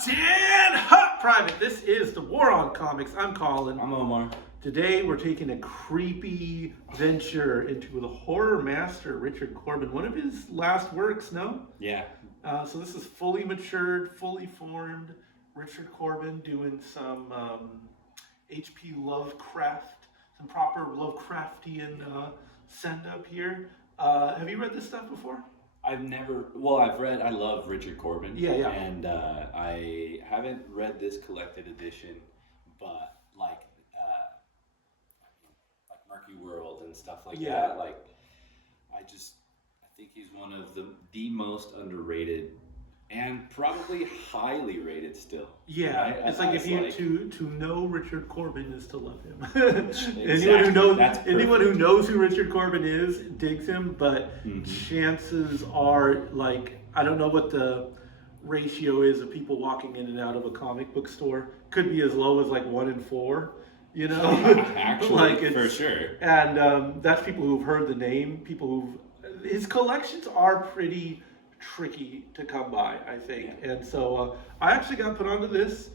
Hot 10 Hot Private. This is the War on Comics. I'm Colin. I'm Omar. Today we're taking a creepy venture into the horror master Richard Corben. One of his last works, no? Yeah. So this is fully matured, fully formed Richard Corben doing some H.P. Lovecraft, some proper Lovecraftian send up here. Have you read this stuff before? I love Richard Corben. Yeah. And I haven't read this collected edition, but like Murky World and stuff like that. I think he's one of the most underrated and probably highly rated still. Yeah, right? it's like to know Richard Corben is to love him. Exactly. Anyone who knows who Richard Corben is digs him, but chances are, like, I don't know what the ratio is of people walking in and out of a comic book store. Could be as low as like 1 in 4. You know, actually, for sure. And that's people who've heard the name. His collections are pretty tricky to come by, I think. Yeah. And so I actually got put onto this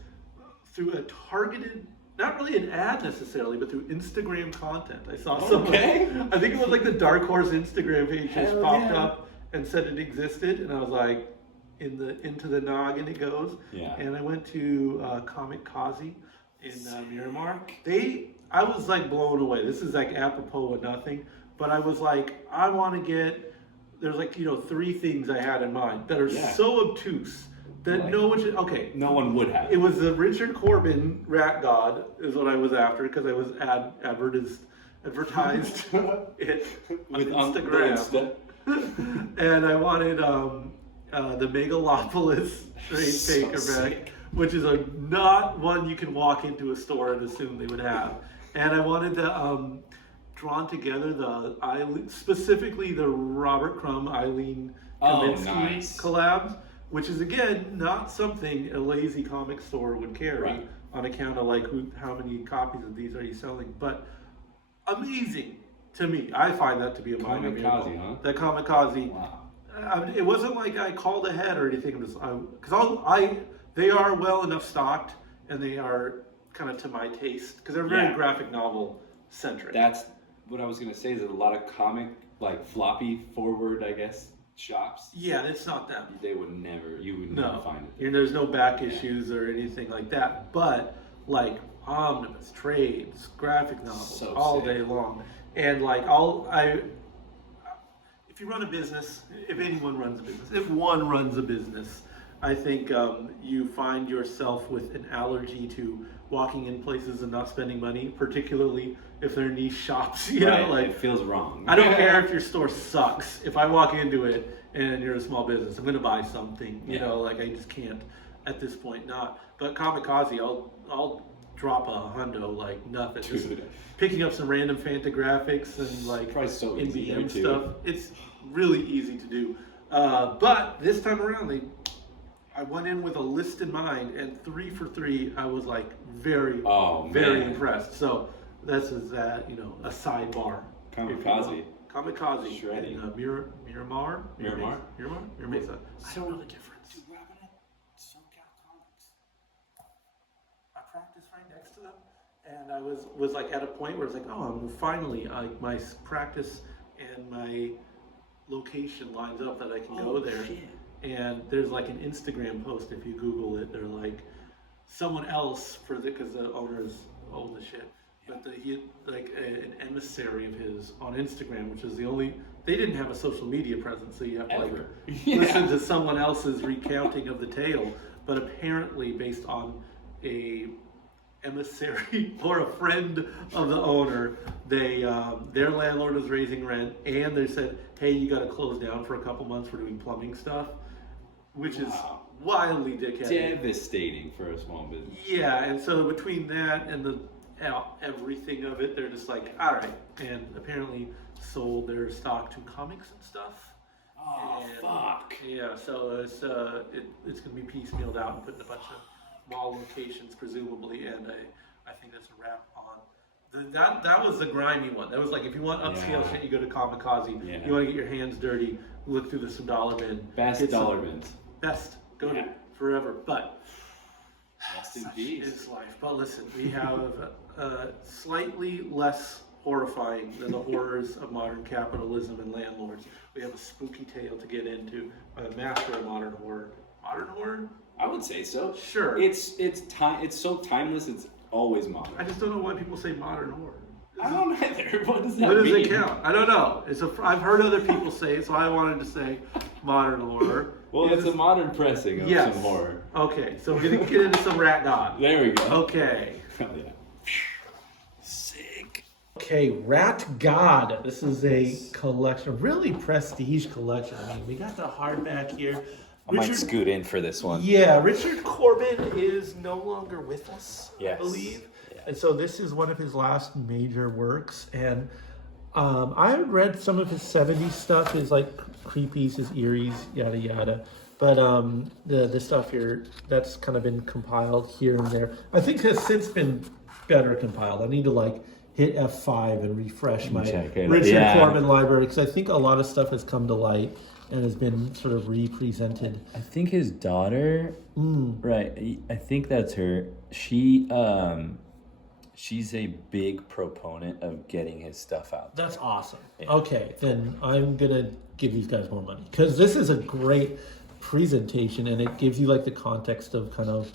through a targeted, not really an ad necessarily, but through Instagram content. I saw someone, I think it was like the Dark Horse Instagram page just popped up and said it existed, and I was like, into the noggin it goes. Yeah. And I went to Comic Kazi in Miramar. I was like blown away. This is like apropos of nothing, but I was like, I want to get. There's like 3 things I had in mind that are so obtuse that no one would have. It was the Richard Corben Rat God is what I was after because I was advertised it with Instagram, and I wanted the Megalopolis trade paperback, which is not one you can walk into a store and assume they would have, and I wanted to. Drawn together specifically the Robert Crumb, Eileen Kaminsky collabs, which is again not something a lazy comic store would carry on account of like how many copies of these are you selling, but amazing to me. I find that to be a Kamikaze, huh? The Kamikaze. Wow. It wasn't like I called ahead or anything. They are well enough stocked and they are kind of to my taste because they're very graphic novel centric. That's what I was going to say is that a lot of comic, like floppy forward, I guess, shops. Yeah, it's not them. You would never find it. There's no back issues or anything like that. But like omnibus, trades, graphic novels, all day long. And like if you run a business, if anyone runs a business, if one runs a business, I think you find yourself with an allergy to walking in places and not spending money, particularly if they're niche shops. You know, like it feels wrong. I don't care if your store sucks. If I walk into it and you're a small business, I'm going to buy something. You know, like I just can't at this point not. But Kamikaze, I'll drop a hundo like nothing. Just picking up some random Fantagraphics and like NBM stuff. It's really easy to do. But this time around, I went in with a list in mind, and 3 for 3, I was like very impressed. So this is a sidebar. Kamikaze. Kamikaze. Shredding. In Miramar. So, I don't know the difference. Dude, what happened at SoCal Comics? I practiced right next to them, and I was like at a point where it's like, I'm finally my practice and my location lines up that I can go there. Shit. And there's like an Instagram post, if you Google it, they're like someone else because the owners own the shit. But he like an emissary of his on Instagram, which is they didn't have a social media presence, so you have to listen to someone else's recounting of the tale. But apparently, based on a emissary or a friend of the owner, their landlord was raising rent, and they said, "Hey, you got to close down for a couple months for doing plumbing stuff," which is wildly dickheaded. Devastating for a small business. Yeah, and so between that and the everything of it, they're just like, all right, and apparently sold their stock to Comix and stuff. Oh, fuck. Yeah, so it's going to be piecemealed out and put in a bunch of mall locations, presumably, and I think that's a wrap on. That was the grimy one. That was like, if you want upscale shit, you go to Kamikaze. You want to get your hands dirty, look through some dollar bin. Best dollar bins. Best. Go to forever. But Rest in Such peace. is life. But listen, we have slightly less horrifying than the horrors of modern capitalism and landlords. We have a spooky tale to get into. A master of modern horror. Modern horror? I would say so. Sure. It's so timeless. It's always modern. I just don't know why people say modern horror. I don't either. What does that What does mean? it count? I don't know. I've heard other people say it, so I wanted to say modern horror. Well, it's a modern pressing of some horror. Okay, so we're gonna get into some Rat God. There we go. Okay. Hell yeah. Sick. Okay, Rat God. This is a collection, really prestige collection. I mean, we got the hardback here. I might scoot in for this one. Yeah, Richard Corben is no longer with us, Yes. I believe. Yeah. And so this is one of his last major works. And I read some of his 70s stuff, his like creepies, his eerie's, yada yada. But the stuff here, that's kind of been compiled here and there. I think has since been better compiled. I need to like hit F5 and refresh my Richard Corben library, because I think a lot of stuff has come to light and has been sort of represented. I think his daughter, right? I think that's her. She's a big proponent of getting his stuff out. That's awesome. Yeah. Okay, then I'm gonna give these guys more money, because this is a great presentation, and it gives you like the context of kind of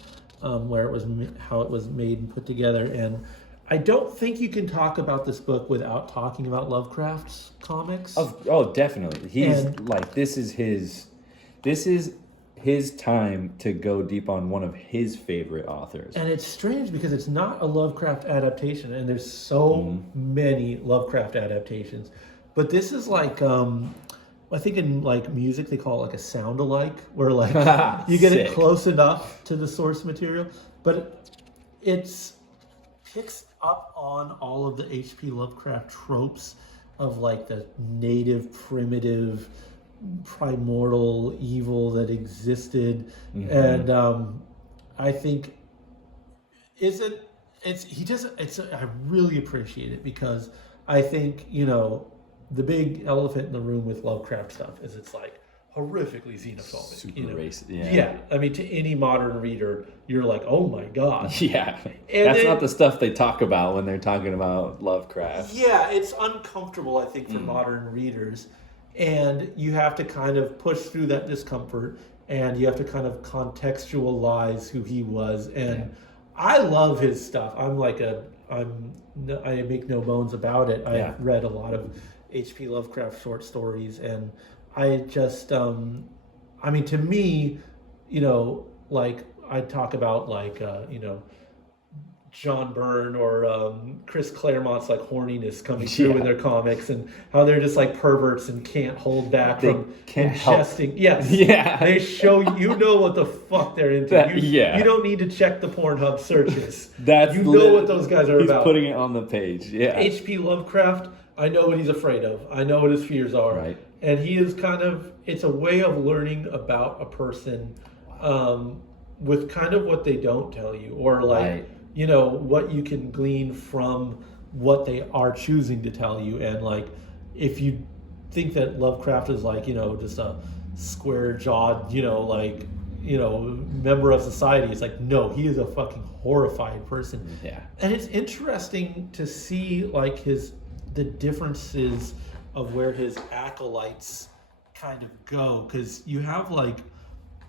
where it was, how it was made and put together. And I don't think you can talk about this book without talking about Lovecraft's comics. Oh, definitely. He's like, this is his time to go deep on one of his favorite authors. And it's strange because it's not a Lovecraft adaptation, and there's so many Lovecraft adaptations. But this is like, I think in like music they call it like a sound-alike, where like you get it close enough to the source material, but it's picks up on all of the H.P. Lovecraft tropes of like the native, primitive, primordial evil that existed. And I think I really appreciate it, because I think, you know, the big elephant in the room with Lovecraft stuff is it's like horrifically xenophobic. Super racist. Yeah. I mean, to any modern reader, you're like, oh my God. Yeah. And that's not the stuff they talk about when they're talking about Lovecraft. Yeah, it's uncomfortable, I think, for modern readers. And you have to kind of push through that discomfort, and you have to kind of contextualize who he was. And I love his stuff. I make no bones about it. I read a lot of H.P. Lovecraft short stories, and I just, I mean, to me, you know, like I talk about like, you know, John Byrne or Chris Claremont's like horniness coming through in their comics, and how they're just like perverts and can't hold back from ingesting. Yes. Yeah. They show you know what the fuck they're into. You don't need to check the Pornhub searches. You know what those guys are about. He's putting it on the page. Yeah. H.P. Lovecraft, I know what he's afraid of. I know what his fears are. Right. And he is kind of, it's a way of learning about a person with kind of what they don't tell you, or like, you know, what you can glean from what they are choosing to tell you. And like, if you think that Lovecraft is like, you know, just a square-jawed, you know, like, you know, member of society, it's like, no, he is a fucking horrified person. Yeah. And it's interesting to see like the differences of where his acolytes kind of go, because you have like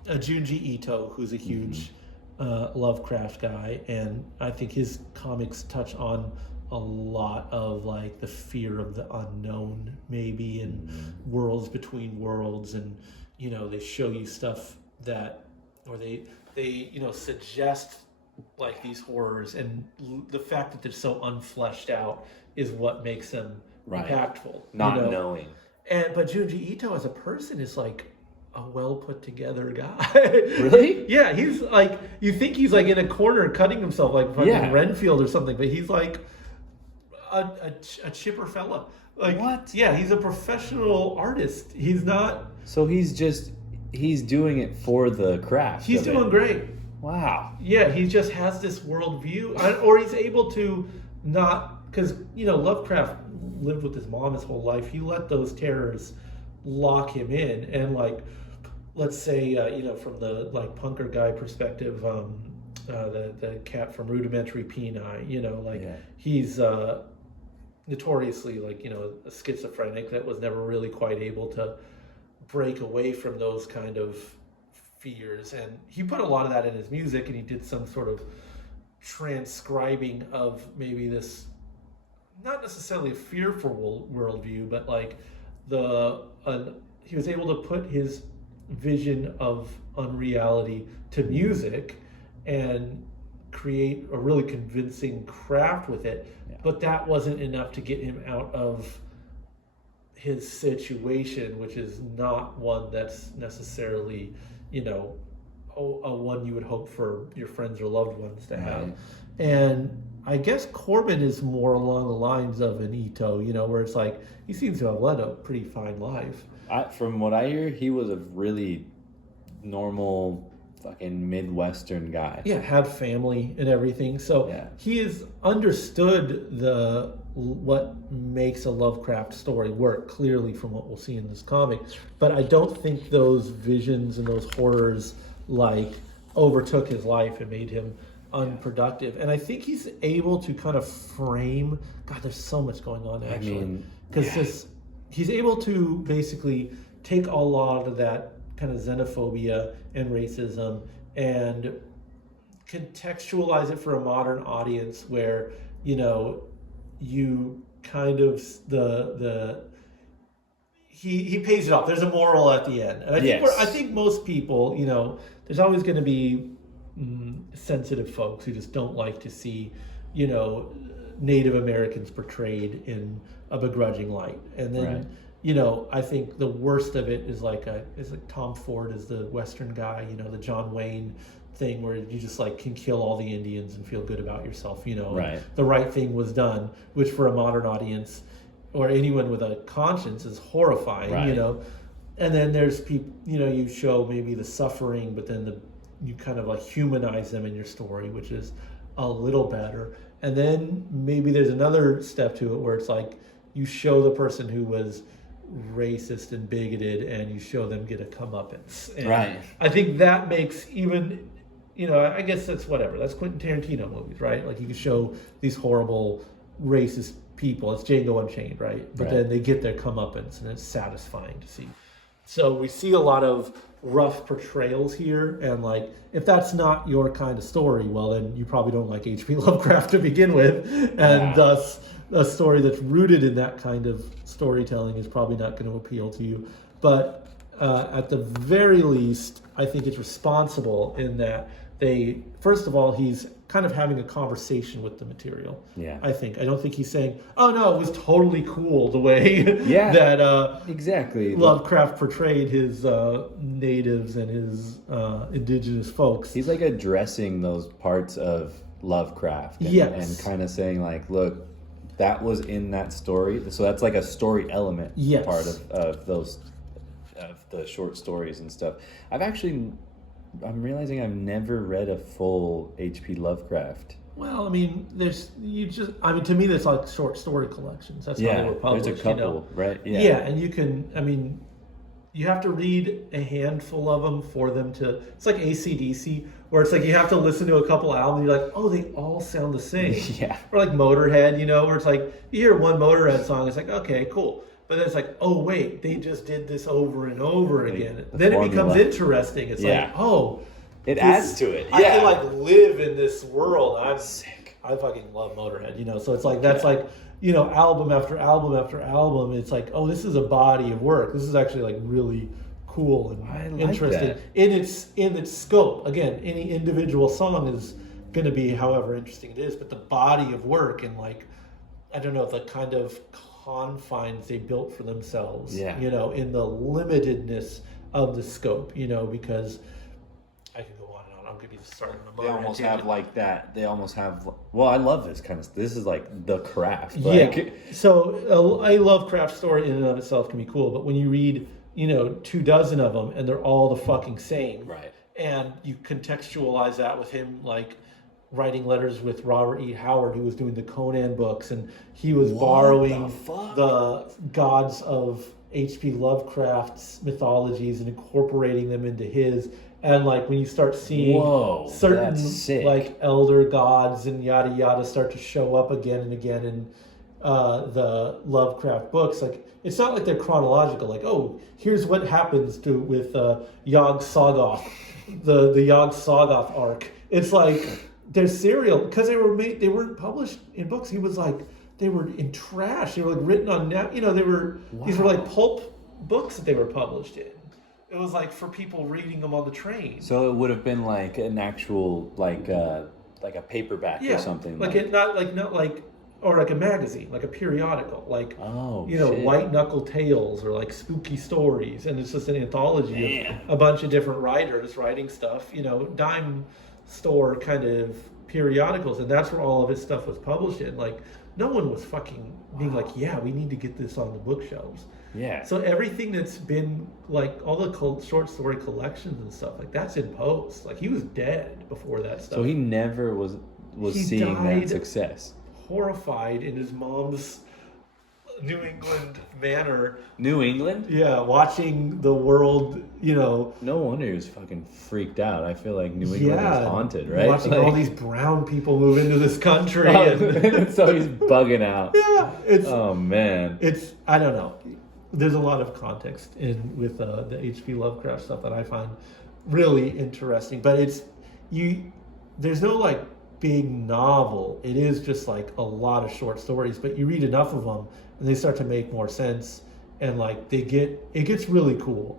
a Junji Ito, who's a huge Lovecraft guy, and I think his comics touch on a lot of like the fear of the unknown, maybe, and worlds between worlds, and you know, they show you stuff that, or they you know, suggest like these horrors, and the fact that they're so unfleshed out is what makes them impactful. Not you know? knowing. But Junji Ito as a person is like a well put together guy. Really? Yeah, he's like, you think he's like in a corner cutting himself like fucking Renfield or something, but he's like a chipper fella. Like, what? Yeah, he's a professional artist. He's not. So he's doing it for the craft. He's doing great. Wow. Yeah, he just has this worldview, or he's able to not, because, you know, Lovecraft lived with his mom his whole life. He let those terrors lock him in, and like, let's say, you know, from the like punker guy perspective, the cat from Rudimentary Peni, you know, like Yeah. he's notoriously like, you know, a schizophrenic that was never really quite able to break away from those kind of fears. And he put a lot of that in his music, and he did some sort of transcribing of maybe this, not necessarily a fearful worldview, but like he was able to put his vision of unreality to music and create a really convincing craft with it. Yeah. But that wasn't enough to get him out of his situation, which is not one that's necessarily, you know, a one you would hope for your friends or loved ones to have. Right. And I guess Corben is more along the lines of an Ito, you know, where it's like he seems to have led a pretty fine life. From what I hear, he was a really normal fucking Midwestern guy. Yeah, had family and everything. So Yeah. he has understood what makes a Lovecraft story work, clearly from what we'll see in this comic. But I don't think those visions and those horrors like overtook his life and made him unproductive. And I think he's able to kind of frame, God, there's so much going on actually. Because he's able to basically take a lot of that kind of xenophobia and racism and contextualize it for a modern audience where, you know, you kind of he pays it off. There's a moral at the end. And I think most people, you know, there's always going to be sensitive folks who just don't like to see, you know, Native Americans portrayed in a begrudging light. And then, Right. you know, I think the worst of it is like Tom Ford is the Western guy, you know, the John Wayne thing where you just like can kill all the Indians and feel good about yourself, you know. Right. The right thing was done, which for a modern audience or anyone with a conscience is horrifying, Right. you know. And then there's people, you know, you show maybe the suffering, but then you kind of like humanize them in your story, which is a little better. And then maybe there's another step to it where it's like you show the person who was racist and bigoted and you show them get a comeuppance. And Right. I think that makes even, you know, I guess that's whatever. That's Quentin Tarantino movies, right? Like you can show these horrible racist people. It's Django Unchained, right? But Right. then they get their comeuppance and it's satisfying to see. So we see a lot of rough portrayals here, and like if that's not your kind of story, well then you probably don't like H.P. Lovecraft to begin with, and thus a story that's rooted in that kind of storytelling is probably not going to appeal to you. But at the very least, I think it's responsible in that first of all, he's kind of having a conversation with the material. Yeah. I don't think he's saying, oh no, it was totally cool the way that exactly Lovecraft portrayed his natives and his indigenous folks. He's like addressing those parts of Lovecraft and kind of saying like, look, that was in that story. So that's like a story element part of those of the short stories and stuff. I'm realizing I've never read a full H.P. Lovecraft. Well, I mean, to me, there's like short story collections. That's how they were published. There's a couple, you know? right? Yeah, and you have to read a handful of them for them to, it's like AC/DC, where it's like you have to listen to a couple albums and you're like, oh, they all sound the same. Yeah. Or like Motorhead, you know, where it's like, you hear one Motorhead song, it's like, okay, cool. But then it's like, oh, wait, they just did this over and over again. Then it becomes interesting. It's like, oh. It adds to it. Yeah. I can like live in this world. I'm sick. I fucking love Motorhead, you know. So it's like, that's like, you know, album after album after album. It's like, oh, this is a body of work. This is actually like really cool and interesting in its scope. Again, any individual song is going to be however interesting it is, but the body of work and like, I don't know, the kind of confines they built for themselves, you know, in the limitedness of the scope, you know, because I can go on and on. I'm going to be starting a They almost have like that. They almost have, well, I love this kind of, this is like the craft. Like, yeah. So a Lovecraft story in and of itself can be cool, but when you read, you know, 24 of them and they're all the fucking same. Right. And you contextualize that with him, like, writing letters with Robert E. Howard, who was doing the Conan books, and he was borrowing the gods of H.P. Lovecraft's mythologies and incorporating them into his, And like when you start seeing certain like elder gods and yada yada start to show up again and again in the Lovecraft books, like it's not like they're chronological. Like, oh, here's what happens with Yog-Sothoth, the Yog-Sothoth arc. It's like they're serial because they weren't published in books. He was like, they were in trash. They were like written on these were like pulp books that they were published in. It was like for people reading them on the train. So it would have been like an actual like a paperback or something. Like it not like or like a magazine, like a periodical, like shit. White Knuckle Tales or like Spooky Stories, and it's just an anthology of a bunch of different writers writing stuff, dime store kind of periodicals, and that's where all of his stuff was published in. Like no one was fucking being like, yeah, we need to get this on the bookshelves. Yeah. So everything that's been like all the short story collections and stuff like that's in post. Like he was dead before that stuff. So he never was seeing that success. Horrified in his mom's New England manor. New England? Yeah, watching the world. No wonder he was fucking freaked out. I feel like New England is haunted, right? Watching all these brown people move into this country. So he's bugging out. Yeah. Oh man. I don't know. There's a lot of context with the H.P. Lovecraft stuff that I find really interesting. But there's no like big novel. It is just like a lot of short stories. But you read enough of them, and they start to make more sense. And like it gets really cool.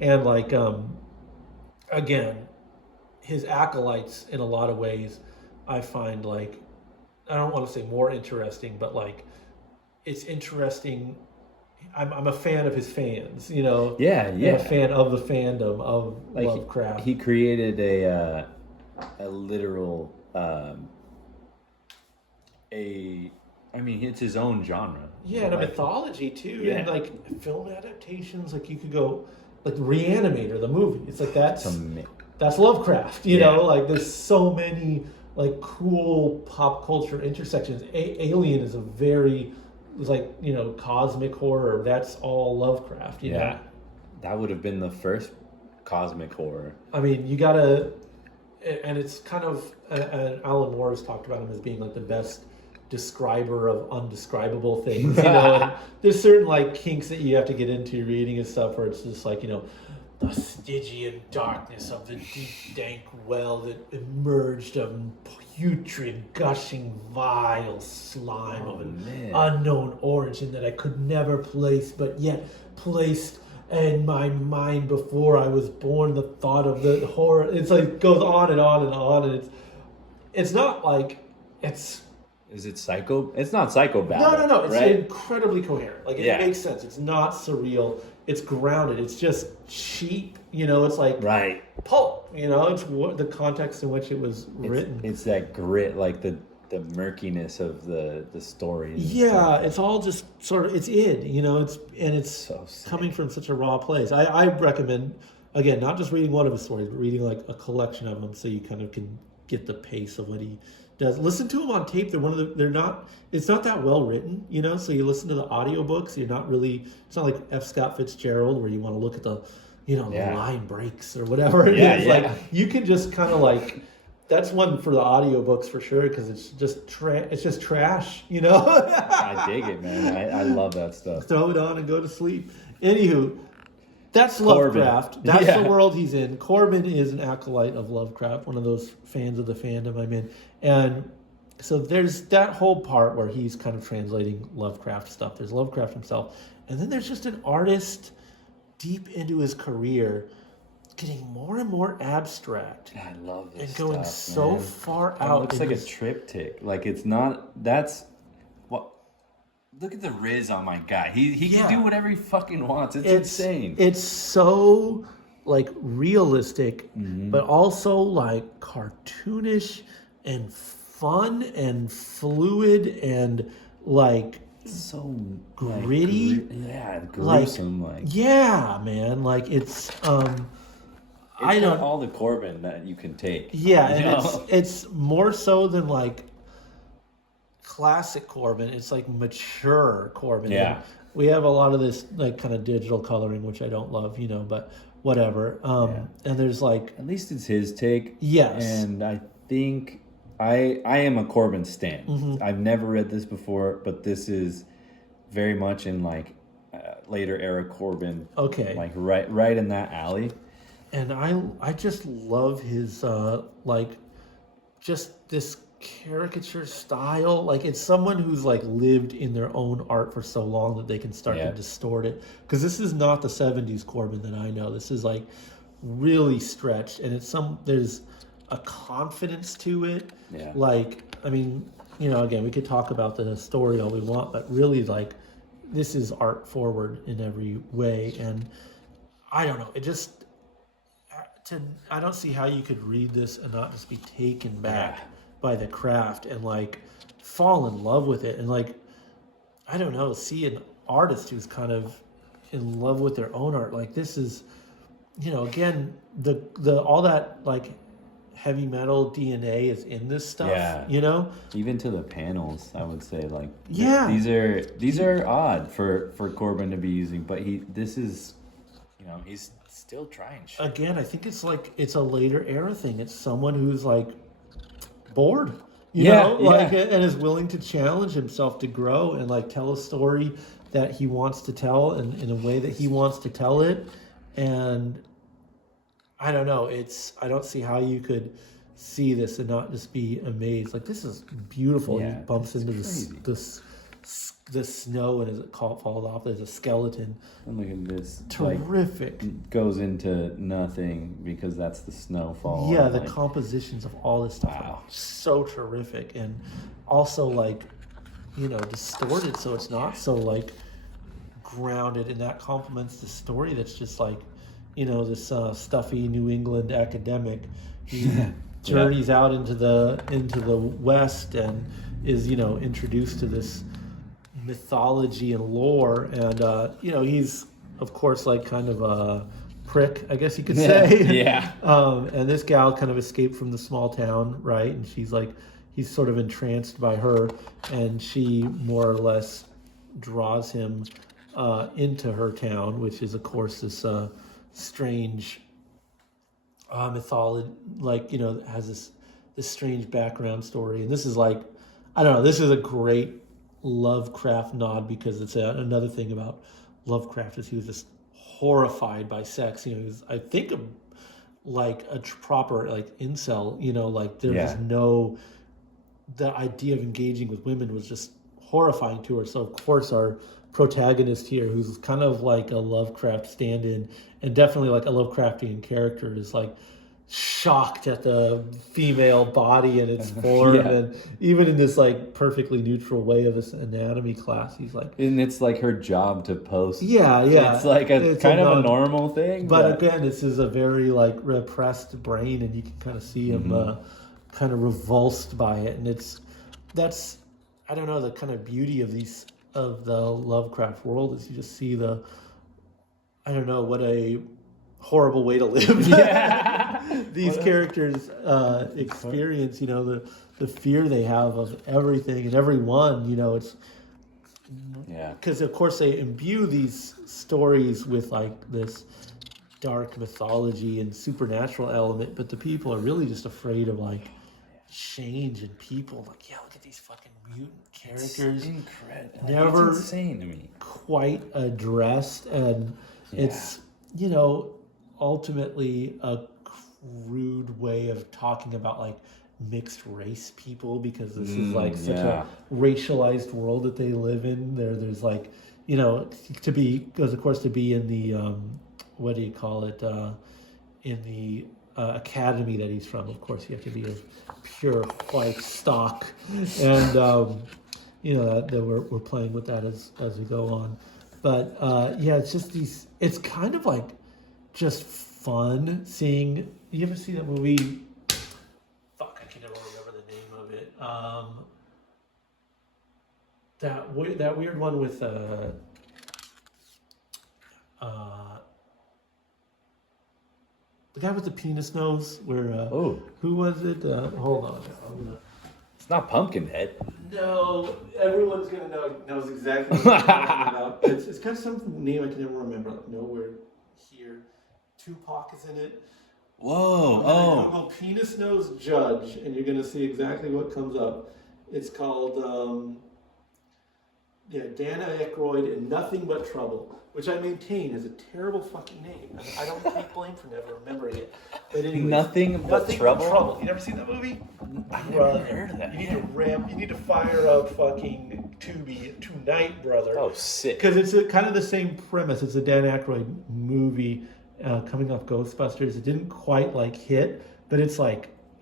And like again, his acolytes in a lot of ways, I find like I don't want to say more interesting, but like it's interesting. I'm a fan of his fans, Yeah. I'm a fan of the fandom of Lovecraft. He created a literal it's his own genre. Yeah, and a mythology too, and like film adaptations. Like you could go like Reanimator, the movie. It's like that's Lovecraft. You know, like there's so many like cool pop culture intersections. Alien is a very cosmic horror. That's all Lovecraft. You know? That would have been the first cosmic horror. I mean, you gotta, and it's kind of, Alan Moore has talked about him as being like the best describer of undescribable things. And there's certain like kinks that you have to get into reading and stuff where it's just like, the Stygian darkness of the deep, dank well that emerged of putrid, gushing, vile slime of an unknown origin that I could never place, but yet placed in my mind before I was born. The thought of the horror, it's like goes on and on and on, and it's not like it's. Is it psycho? It's not psychobabble. No. It's right? incredibly coherent. Like it makes sense. It's not surreal. It's grounded. It's just cheap. It's like pulp. It's the context in which it was written. It's that grit, like the murkiness of the story. Yeah, it's all just sort of it's id. It's so coming from such a raw place. I recommend again not just reading one of his stories, but reading like a collection of them so you kind of can get the pace of what he does. Listen to them on tape. It's not that well written, so you listen to the audiobooks, it's not like F. Scott Fitzgerald where you want to look at the the line breaks or whatever it is. Like you can just kind of like, that's one for the audiobooks for sure, because it's just trash, I dig it, man. I love that stuff. Throw it on and go to sleep. Anywho, that's Lovecraft. That's the world he's in. Corben is an acolyte of Lovecraft, one of those fans of the fandom I'm in. And so there's that whole part where he's kind of translating Lovecraft stuff. There's Lovecraft himself. And then there's just an artist deep into his career getting more and more abstract. I love this and going stuff, so man. far out. It looks like a triptych. Like it's not. That's what. Look at the riz on my guy. He can do whatever he fucking wants. It's insane. It's so like realistic, but also like cartoonish and fun and fluid and like so gritty. Gruesome. Man. Like it's I don't all the Corben that you can take. Yeah, and it's more so than like classic Corben. It's like mature Corben. Yeah. And we have a lot of this like kind of digital coloring, which I don't love, but whatever. And there's like, at least it's his take. Yes. And I think I am a Corben stan. Mm-hmm. I've never read this before, but this is very much in like later era Corben. Okay. Like right in that alley. And I just love his like just this caricature style. Like it's someone who's like lived in their own art for so long that they can start to distort it. Because this is not the 70s Corben that I know. This is like really stretched, and there's a confidence to it. Yeah. Like, I mean, you know, again, we could talk about the story all we want, but really like this is art forward in every way. And I don't know, it just I don't see how you could read this and not just be taken back by the craft and like fall in love with it. And like, I don't know, see an artist who's kind of in love with their own art. Like this is, you know, again, the all that like heavy metal DNA is in this stuff. Yeah. You know? Even to the panels, I would say like these are odd for Corben to be using, but this is, you know, he's still trying shit. Again, I think it's like it's a later era thing. It's someone who's like bored, you know, like and is willing to challenge himself to grow and like tell a story that he wants to tell and in a way that he wants to tell it. And I don't know, I don't see how you could see this and not just be amazed. Like this is beautiful. Yeah, he bumps into the snow, and as it falls off, there's a skeleton. And look at this. Terrific. Like, goes into nothing because that's the snowfall. Yeah, the compositions of all this stuff Wow. are so terrific, and also like, you know, distorted so it's not so like grounded, and that complements the story that's just like, you know, this stuffy New England academic who journeys out into the West and is, you know, introduced to this mythology and lore, and you know, he's of course like kind of a prick, I guess you could say. And this gal kind of escaped from the small town, right? And she's like, he's sort of entranced by her, and she more or less draws him into her town, which is of course this strange mythology, like, you know, has this strange background story. And this is like, I don't know, this is a great Lovecraft nod, because it's another thing about Lovecraft is he was just horrified by sex. You know, he was, I think, like a proper like incel. You know, like there was no, the idea of engaging with women was just horrifying to her. So of course our protagonist here, who's kind of like a Lovecraft stand-in and definitely like a Lovecraftian character, is like shocked at the female body and its form, and even in this like perfectly neutral way of this anatomy class, he's like, and it's like her job to post. It's like it's kind of a normal thing, but again, this is a very like repressed brain, and you can kind of see him kind of revulsed by it. And that's I don't know, the kind of beauty of the Lovecraft world is you just see I don't know, what a horrible way to live. These characters experience, you know, the fear they have of everything and everyone, you know. It's because of course they imbue these stories with like this dark mythology and supernatural element, but the people are really just afraid of like change in people. Like, look at these fucking mutant characters. It's incredible. Never it's insane to me. Quite addressed, and it's, you know, ultimately a crude way of talking about like mixed race people, because this is like such a racialized world that they live in. There's like, you know, to be in the what do you call it, in the academy that he's from, of course you have to be of pure white stock, and you know that we're playing with that as we go on. But it's just it's kind of like just fun seeing. You ever see that movie? Fuck, I can never remember the name of it. That weird one with the guy with the penis nose. Where who was it? Hold on, It's not Pumpkinhead. No, everyone's gonna knows exactly what I'm talking about. It's kind of some name I can never remember. Like Nowhere Here Tupac is in it. Whoa! Google penis nose judge, and you're gonna see exactly what comes up. It's called Dan Aykroyd in Nothing But Trouble, which I maintain is a terrible fucking name. I don't take blame for never remembering it. But anyways, Nothing But Trouble? You never seen that movie? I never heard of that. You need to fire up fucking Tubi tonight, brother. Oh, sick. Because it's kind of the same premise. It's a Dan Aykroyd movie coming off Ghostbusters. It didn't quite hit, but it's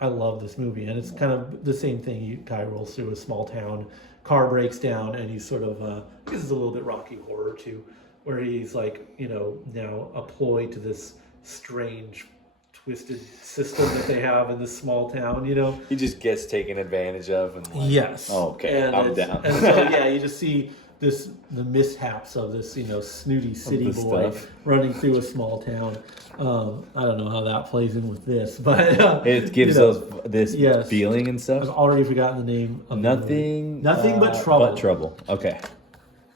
I love this movie, and it's kind of the same thing. Guy rolls through a small town, car breaks down, and he's sort of this is a little bit Rocky Horror too, where he's now employed to this strange twisted system that they have in this small town, He just gets taken advantage of and yes. Oh, okay, and I'm down. And so you just see the mishaps of this snooty city boy running through a small town. I don't know how that plays in with this, but it gives this feeling and stuff. I've already forgotten the name of Nothing but trouble. But trouble. Okay.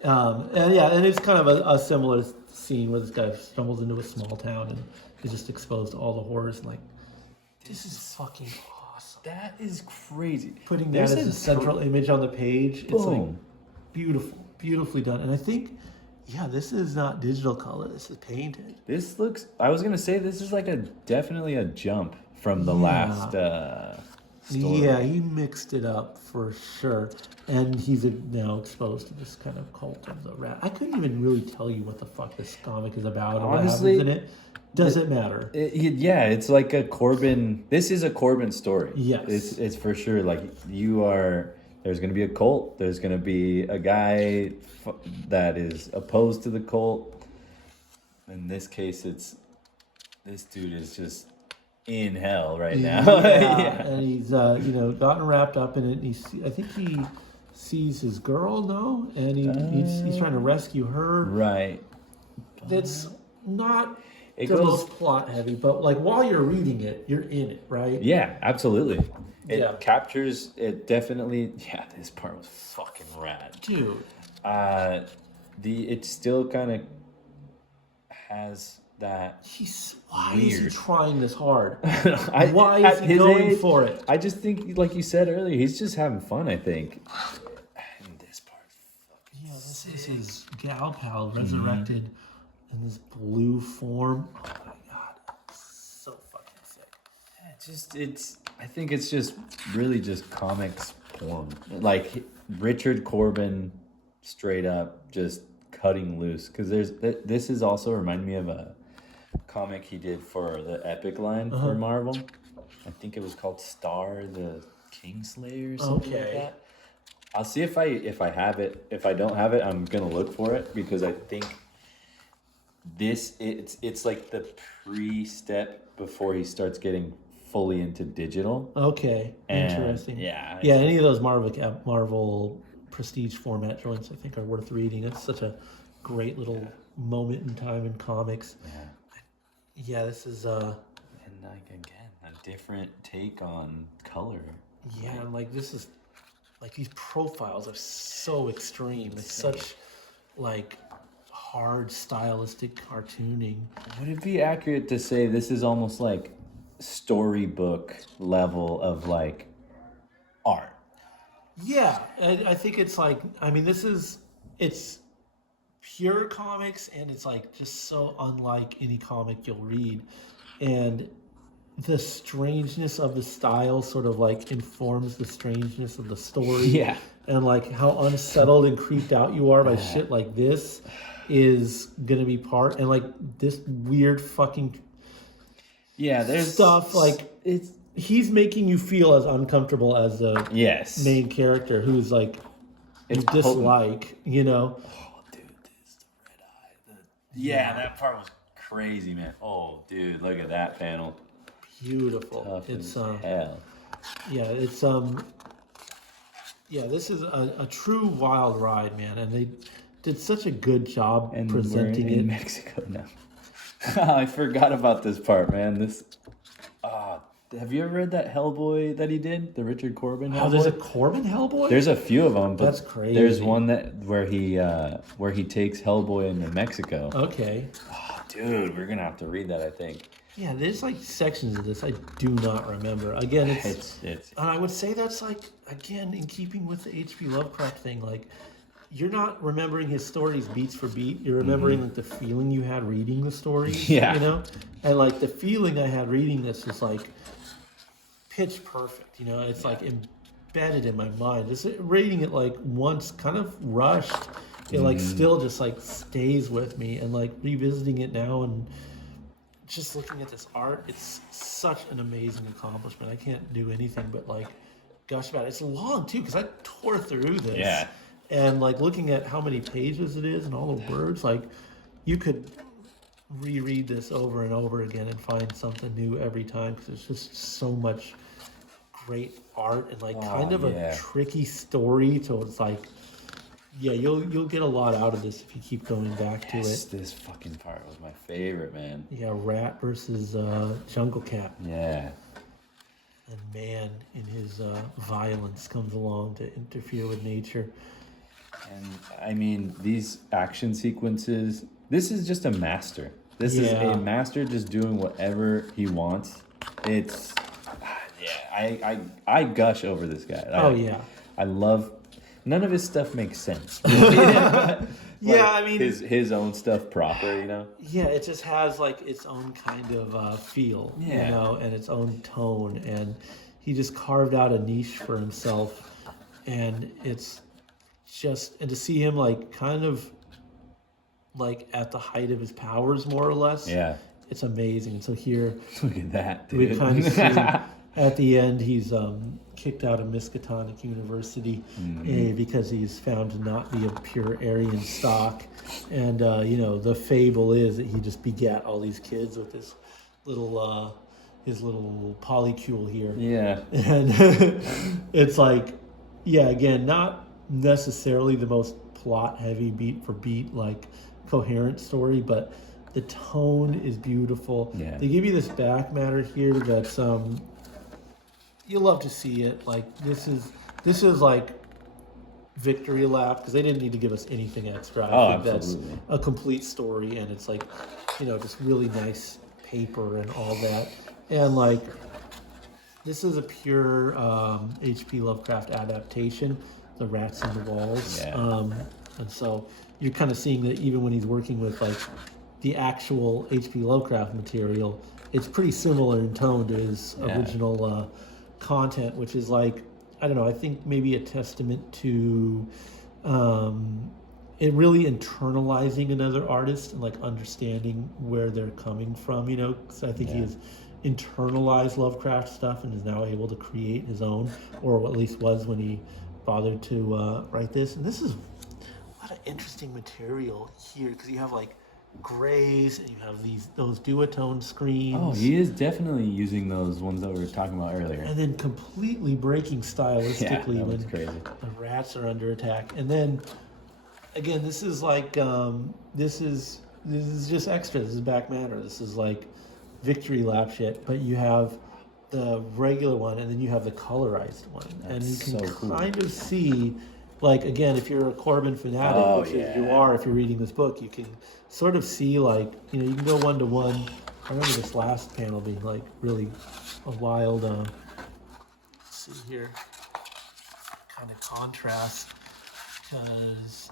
And it's kind of a similar scene where this guy stumbles into a small town and is just exposed to all the horrors and this is fucking awesome. That is crazy. Putting that as a central image on the page, Boom. It's beautifully done. And I think, this is not digital color. This is painted. This looks. I was gonna say this is definitely a jump from the last story. Yeah, he mixed it up for sure, and he's now exposed to this kind of cult of the rat. I couldn't even really tell you what the fuck this comic is about. Honestly, or what happens in it. Doesn't matter. It's like a Corben. This is a Corben story. Yes, it's for sure. You are. There's going to be a cult. There's going to be a guy that is opposed to the cult. In this case, this dude is just in hell right now. Yeah. And he's gotten wrapped up in it. And I think he sees his girl, no, and he's trying to rescue her. Right. That's not most plot heavy, but while you're reading it, you're in it, right? Yeah, absolutely. It captures it definitely. Yeah, this part was fucking rad, dude. It still kind of has that. Why is he trying this hard? Why is he going for it? I just think, like you said earlier, he's just having fun. I think. And this part's fucking. Yeah, this is his gal pal resurrected in this blue form. Oh my god, so fucking sick. I think it's just really just comics porn. Richard Corben, straight up just cutting loose. Because this is also reminding me of a comic he did for the Epic line for Marvel. I think it was called Star the Kingslayer or something like that. I'll see if I have it. If I don't have it, I'm gonna look for it because I think it's like the pre-step before he starts getting fully into digital. Okay, interesting. Yeah, any of those Marvel prestige format joints I think are worth reading. It's such a great little moment in time in comics. Yeah, this is and again a different take on color. Yeah, and this is these profiles are so extreme. It's such hard stylistic cartooning. Would it be accurate to say this is almost like storybook level of art? Yeah, I think it's it's pure comics, and it's just so unlike any comic you'll read, and the strangeness of the style sort of informs the strangeness of the story. Yeah, and how unsettled and creeped out you are by shit like this is gonna be part, and this weird fucking there's stuff he's making you feel as uncomfortable as the main character who's you dislike, Oh, dude, this red eye. That part was crazy, man. Oh, dude, look at that panel. Beautiful. Tough it's as hell. This is a true wild ride, man, and they did such a good job and presenting we're in Mexico now. I forgot about this part, man. Have you ever read that Hellboy that he did? The Richard Corben Hellboy? Oh, there's a Corben Hellboy? There's a few of them, but that's crazy. There's one where he takes Hellboy into Mexico. Okay. Oh, Dude, we're gonna have to read that, I think. Yeah, there's like sections of this I do not remember. Again, It's and I would say that's like, again, in keeping with the H.P. Lovecraft thing, like, you're not remembering his stories beats for beat. You're remembering like the feeling you had reading the stories. Yeah. You know, and like the feeling I had reading this is like pitch perfect. You know, it's like embedded in my mind. Just reading it like once, kind of rushed. It like still just like stays with me, and like revisiting it now and just looking at this art, it's such an amazing accomplishment. I can't do anything but like gush about it. It's long too, because I tore through this. Yeah. And like looking at how many pages it is and all the words, like you could reread this over and over again and find something new every time, because there's just so much great art and like kind of a tricky story. So it's like, yeah, you'll get a lot out of this if you keep going back to it. This fucking part was my favorite, man. Yeah, rat versus jungle cat. Yeah. And man, in his violence, comes along to interfere with nature. And I mean, these action sequences, this is just a master. This is a master just doing whatever he wants. It's, I gush over this guy. I love, none of his stuff makes sense. I mean, his own stuff proper, you know? Yeah, it just has like its own kind of feel, you know, and its own tone. And he just carved out a niche for himself. And it's just, and to see him like kind of like at the height of his powers, more or less. Yeah. It's amazing. And so here, look at that, dude. We kind of see at the end, he's kicked out of Miskatonic University because he's found to not be of pure Aryan stock. And, you know, the fable is that he just begat all these kids with this little, his little polycule here. Yeah. And it's like, yeah, again, not necessarily the most plot heavy beat for beat, like coherent story, but the tone is beautiful. Yeah. They give you this back matter here that's, you love to see it. Like this is like victory lap, because they didn't need to give us anything extra. I think absolutely. That's a complete story, and it's like, you know, just really nice paper and all that. And like, this is a pure H.P. Lovecraft adaptation, The Rats in the Walls. Yeah. And so you're kind of seeing that even when he's working with like the actual H.P. Lovecraft material, it's pretty similar in tone to his original content, which is like, I don't know, I think maybe a testament to it really internalizing another artist and like understanding where they're coming from, you know, because I think he has internalized Lovecraft stuff and is now able to create his own, or at least was when he bothered to write this. And this is a lot of interesting material here, because you have like grays and you have those duotone screens. Oh, he is definitely using those ones that we were talking about earlier. And then completely breaking stylistically when crazy. The rats are under attack. And then again, this is like this is just extra. This is back matter. This is like victory lap shit. But you have the regular one, and then you have the colorized one. That's and you can kind of see, like, again, if you're a Corben fanatic, which is you are if you're reading this book, you can sort of see, like, you know, you can go one to one. I remember this last panel being like really a wild, let's see here, kind of contrast, because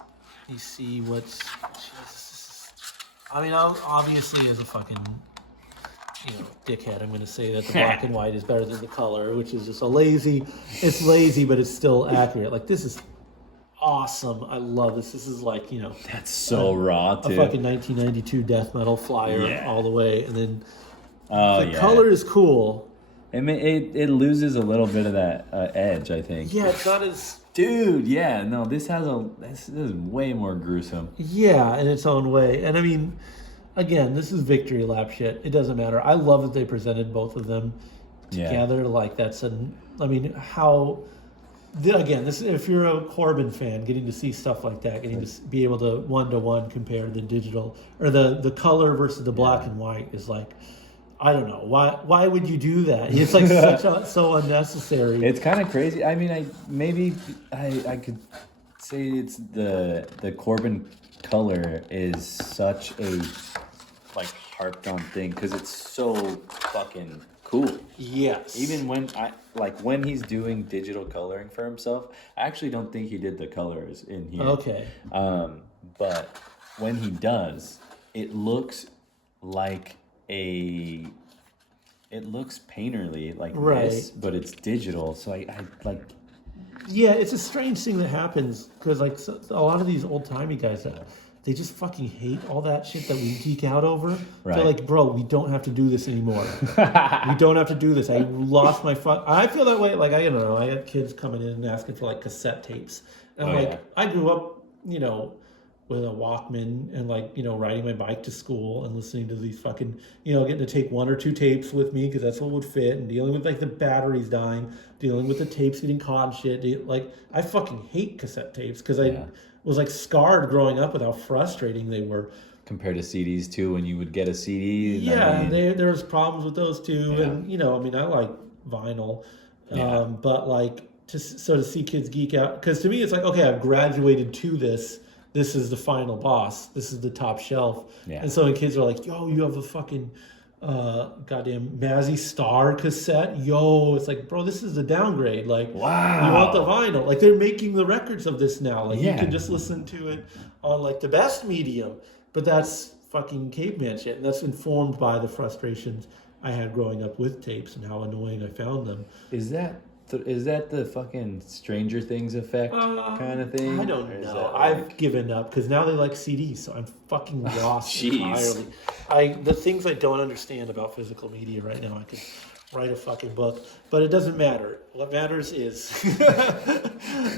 you see what's, Jesus, I mean, obviously as a fucking, you know, dickhead, I'm going to say that the black and white is better than the color, which is just it's lazy, but it's still accurate. Like, this is awesome. I love this. This is like, you know, that's so raw too. A fucking 1992 death metal flyer all the way. And then the color is cool. It loses a little bit of that edge, I think. Yeah, it's not as... Dude, yeah, no, this is way more gruesome. Yeah, in its own way. And I mean, again, this is victory lap shit. It doesn't matter. I love that they presented both of them together. Yeah. Like, that's how... Again, this, if you're a Corben fan, getting to see stuff like that, getting to be able to one-to-one compare the digital, or the color versus the black and white is like, I don't know. Why would you do that? It's like so unnecessary. It's kind of crazy. I mean, I could say it's the Corben color is such a like harped on thing because it's so fucking cool. Yes. Even when he's doing digital coloring for himself, I actually don't think he did the colors in here. Okay. But when he does, it looks painterly like this, but it's digital. So I like. Yeah, it's a strange thing that happens because like a lot of these old timey guys, they just fucking hate all that shit that we geek out over. Right. They're like, bro, we don't have to do this anymore. We don't have to do this. I lost my I feel that way. Like I don't know. I had kids coming in and asking for like cassette tapes, and I grew up, with a Walkman and riding my bike to school and listening to these fucking, getting to take 1 or 2 tapes with me because that's what would fit, and dealing with like the batteries dying, dealing with the tapes getting caught and shit. Like I fucking hate cassette tapes because I was like scarred growing up with how frustrating they were. Compared to CDs too, when you would get a CD. Yeah, there was problems with those too, and I like vinyl, but like to see kids geek out, because to me it's like, okay, I've graduated to this. This is the final boss. This is the top shelf. Yeah. And so when kids are like, yo, you have a fucking goddamn Mazzy Star cassette. Yo, it's like, bro, this is the downgrade. Like, wow. You want the vinyl. Like, they're making the records of this now. Like, you can just listen to it on, like, the best medium. But that's fucking caveman shit. And that's informed by the frustrations I had growing up with tapes and how annoying I found them. Is that the fucking Stranger Things effect kind of thing? I don't know. I've given up because now they like CDs, so I'm fucking lost entirely. The things I don't understand about physical media right now, I could write a fucking book, but it doesn't matter. What matters is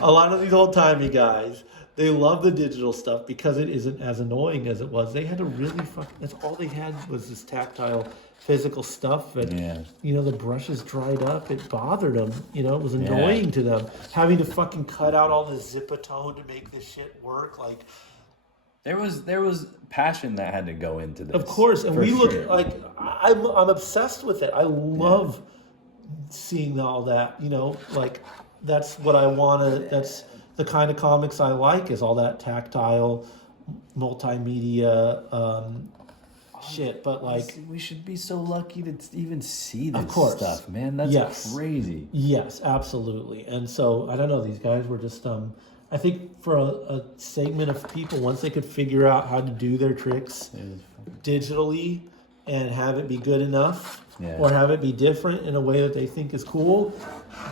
a lot of these old-timey guys, they love the digital stuff because it isn't as annoying as it was. They had to really that's all they had was this tactile physical stuff, and the brushes dried up. It bothered them. It was annoying to them having to fucking cut out all the zipatone to make this shit work. Like there was passion that had to go into this, of course. And we look like I'm obsessed with it. I love seeing all that. Like that's what I want to. That's the kind of comics I like. Is all that tactile, multimedia. Shit, but like we should be so lucky to even see this stuff, man. That's crazy. Yes, absolutely. And so I don't know, these guys were just I think for a segment of people, once they could figure out how to do their tricks digitally and have it be good enough or have it be different in a way that they think is cool,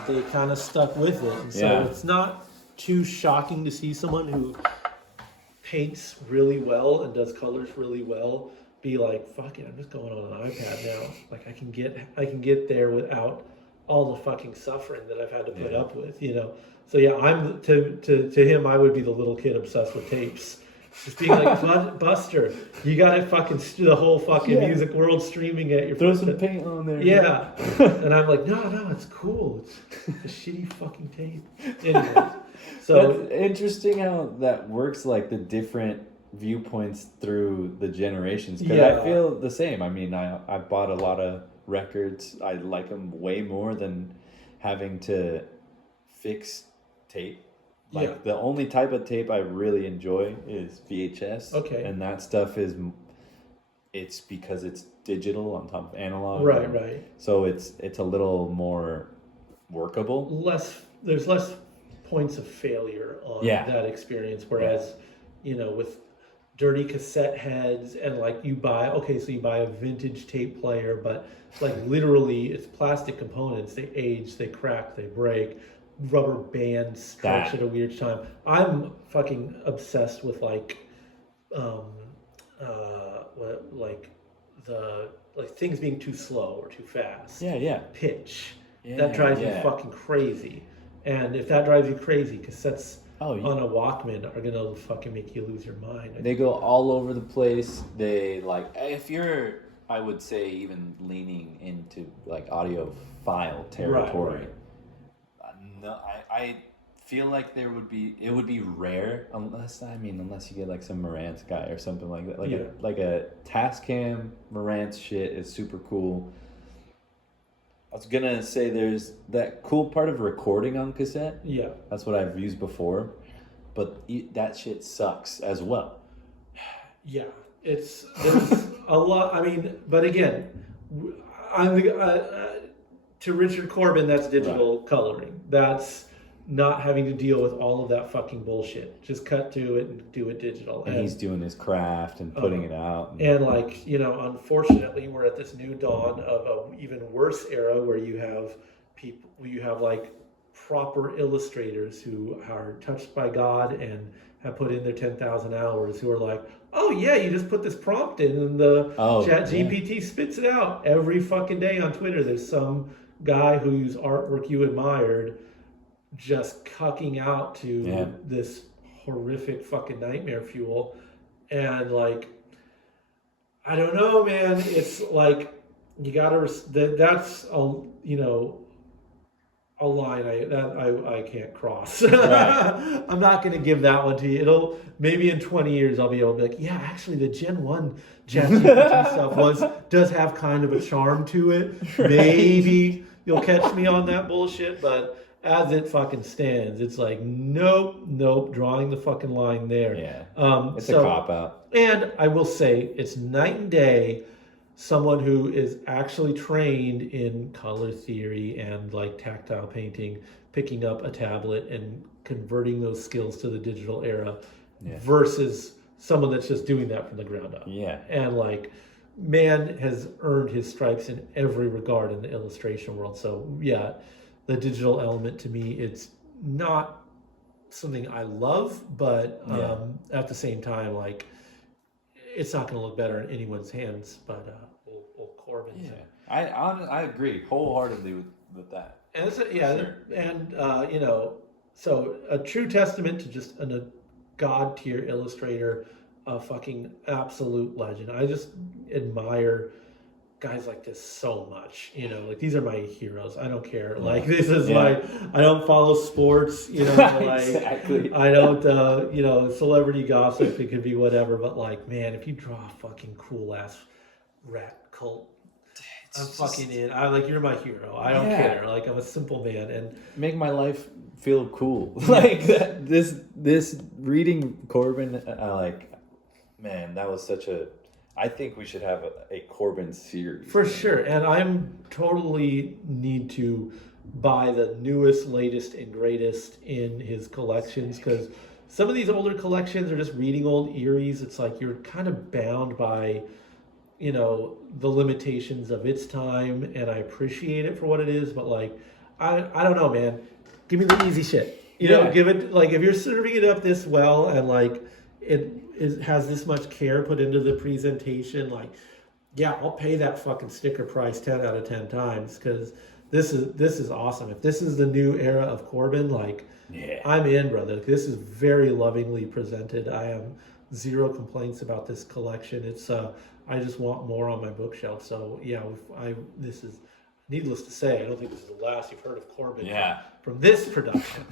they kind of stuck with it. And so it's not too shocking to see someone who paints really well and does colors really well be like, fuck it, I'm just going on an iPad now. Like I can get there without all the fucking suffering that I've had to put up with, So I'm to him, I would be the little kid obsessed with tapes, just being like, Buster, you got it, fucking the whole fucking music world streaming at your. Throw some paint on there. Yeah, and I'm like, no, it's cool. It's a shitty fucking tape. Anyway, so that's interesting how that works. Like the different viewpoints through the generations, because I feel the same. I mean, I bought a lot of records. I like them way more than having to fix tape. Like the only type of tape I really enjoy is VHS. Okay. And that stuff it's because it's digital on top of analog. Right. So it's a little more workable. There's less points of failure on that experience, whereas with dirty cassette heads and like you buy a vintage tape player, but like literally it's plastic components. They age, they crack, they break. Rubber bands stretch at a weird time. I'm fucking obsessed with things being too slow or too fast. Pitch. That drives me fucking crazy. And if that drives you crazy, cassettes on a Walkman are gonna fucking make you lose your mind. They go all over the place. They if you're, I would say, even leaning into like audiophile territory. Right. No, I feel like it would be rare unless you get like some Marantz guy or something like that. Like a Tascam Marantz shit is super cool. I was gonna say there's that cool part of recording on cassette. Yeah. That's what I've used before, but that shit sucks as well. Yeah, there's a lot. I mean, but again, I'm to Richard Corben, that's digital coloring. That's not having to deal with all of that fucking bullshit. Just cut to it and do it digital. And he's doing his craft and putting it out. And like, you know, unfortunately, we're at this new dawn of an even worse era where you have like proper illustrators who are touched by God and have put in their 10,000 hours, who are like, oh yeah, you just put this prompt in and the chat GPT spits it out. Every fucking day on Twitter, there's some guy whose artwork you admired just cucking out to this horrific fucking nightmare fuel. And like, I don't know, man. It's like, you gotta, that's a, you know, a line I can't cross. Right. I'm not going to give that one to you. It'll maybe in 20 years I'll be able to be like, yeah, actually the Gen 1 ChatGPT stuff does have kind of a charm to it. Right. Maybe you'll catch me on that bullshit, but as it fucking stands, it's like nope, drawing the fucking line there. Yeah. It's a cop out. And I will say it's night and day. Someone who is actually trained in color theory and like tactile painting, picking up a tablet and converting those skills to the digital era versus someone that's just doing that from the ground up. Yeah. And like, man has earned his stripes in every regard in the illustration world. So yeah, the digital element to me, it's not something I love, but at the same time, like, it's not going to look better in anyone's hands, but old Corben's. Yeah, I agree wholeheartedly with that. And it's you know, so a true testament to just a god tier illustrator, a fucking absolute legend. I just admire guys like this so much. You know, like, these are my heroes. I don't care. Like, this is like, I don't follow sports. You know, like exactly. I don't. You know, celebrity gossip. It could be whatever. But like, man, if you draw a fucking cool ass rat cult, I'm fucking in. I like, you're my hero. I don't care. Like, I'm a simple man and make my life feel cool. Like that. This reading Corben, like, man, that was such a. I think we should have a Corben series. For sure. And I'm totally need to buy the newest, latest, and greatest in his collections, because some of these older collections are just reading old Eries. It's like you're kind of bound by, you know, the limitations of its time, and I appreciate it for what it is, but like, I don't know, man. Give me the easy shit. You know, give it, like, if you're serving it up this well and like it has this much care put into the presentation, like, yeah, I'll pay that fucking sticker price 10 out of 10 times, because this is awesome. If this is the new era of Corben, like, I'm in, brother. This is very lovingly presented. I have zero complaints about this collection. It's I just want more on my bookshelf. So yeah, this is, needless to say, I don't think this is the last you've heard of Corben from this production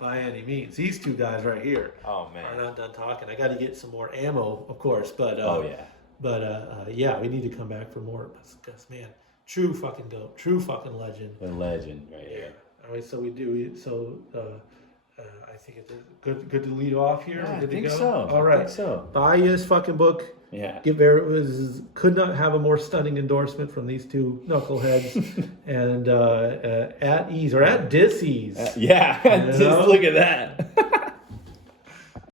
by any means. These two guys right here are not done talking. I got to get some more ammo, of course, but we need to come back for more, because man, true fucking dope, true fucking legend. The legend right here. All right, so I think it's good to lead off here. Yeah, good I think to go? so. All right, I think so. Buy this fucking book. Yeah. Could not have a more stunning endorsement from these two knuckleheads. And at ease or at dis ease. Just look at that.